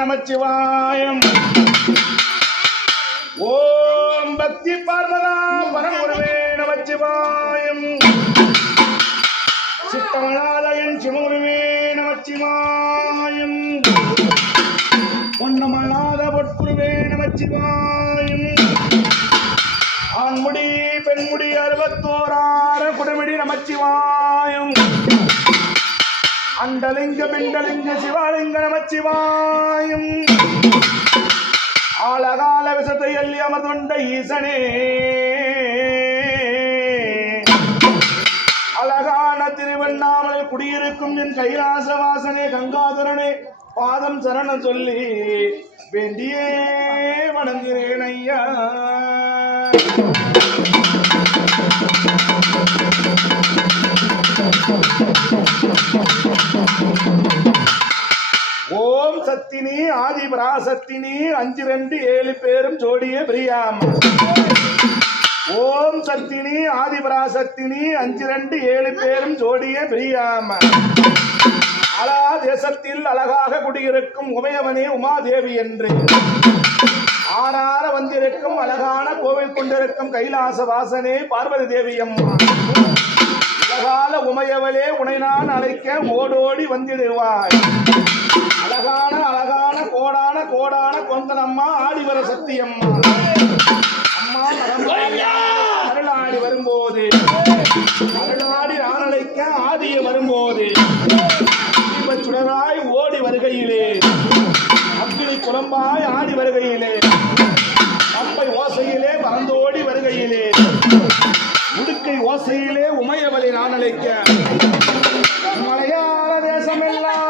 நமச்சிவாயம். ஓம் பக்தி பார்வதா பரமுருவே நமச்சிவாயம். சித்தமலாலயன் சிவமுருவே நமச்சிவாயம். பொன்னமலாத பொற்குருவே நமச்சிவாயம். ஆண்முடி பெண்முடி 61 குடமிடி நமச்சிவாயம். அண்டலிங்க பிண்டலிங்க சிவாலிங்க நமச்சிவாயம். ஆலகால விசத்தை அள்ளி அமர்ந்த ஈசனே, அழகான திருவண்ணாமலையில் குடியிருக்கும் என் கைலாச வாசனே கங்காதரனே, பாதம் சரணம் சொல்லி வேண்டியே வணங்குகிறேன் ஐயா. ஓம் சத்தினி ஆதி பராசக்தினி 527 பேரும் ஜோடிய பிரியாம். ஓம் சத்தினி ஆதி பராசக்தினி 527 பேரும் ஜோடிய பிரியாம். அலா தேசத்தில் அழகாக குடியிருக்கும் உமையவனே உமாதேவி என்று ஆறார வந்திருக்கும் அழகான கோவில் கொண்டிருக்கும் கைலாச வாசனே பார்வதி தேவி அம்மா. அழகால உமையவளே, உனை நான் அழைக்க ஓடோடி வந்திடுவாய். அழகான அழகான கோடான கோடான கொந்தனம்மா ஆடிவர சத்தியம்மா. அம்மா அருளாடி வரும்போது, அருளாடி நான் அழைக்க ஆதிய வரும்போது, சுடராய் ஓடி வருகையிலே, அக்கினி குழம்பாய் ஆடி வருகையிலே, அப்பை ஓசையிலே பறந்தோடி வருகையிலே, உடுக்கை ஓசையிலே உமையவளை நான் அழைக்க மலையாள தேசமெல்லாம்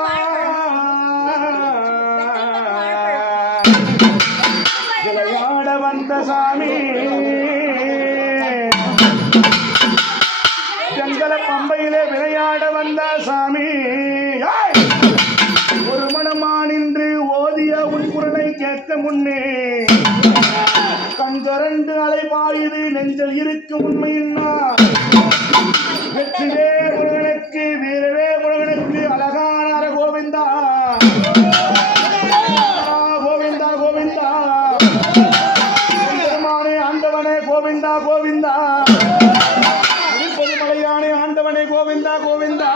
விளையாட வந்த சாமி, ஜங்கல பம்பையிலே விளையாட வந்த சாமி. ஒரு மனமா நின்று ஓதிய உன் குரலை கேட்க முன்னே கண்கரண்டு அலைபாயுது நெஞ்சல் இருக்கும் உண்மையின்னா. வெற்றிவே முருகனுக்கு, வீரவே முருகனுக்கு, அழகான கோவிந்தா கோவிந்தா கோவிந்தா. பெருமானே ஆண்டவனே கோவிந்தா கோவிந்தா. திருப்பதி மலையானே ஆண்டவனே கோவிந்தா கோவிந்தா.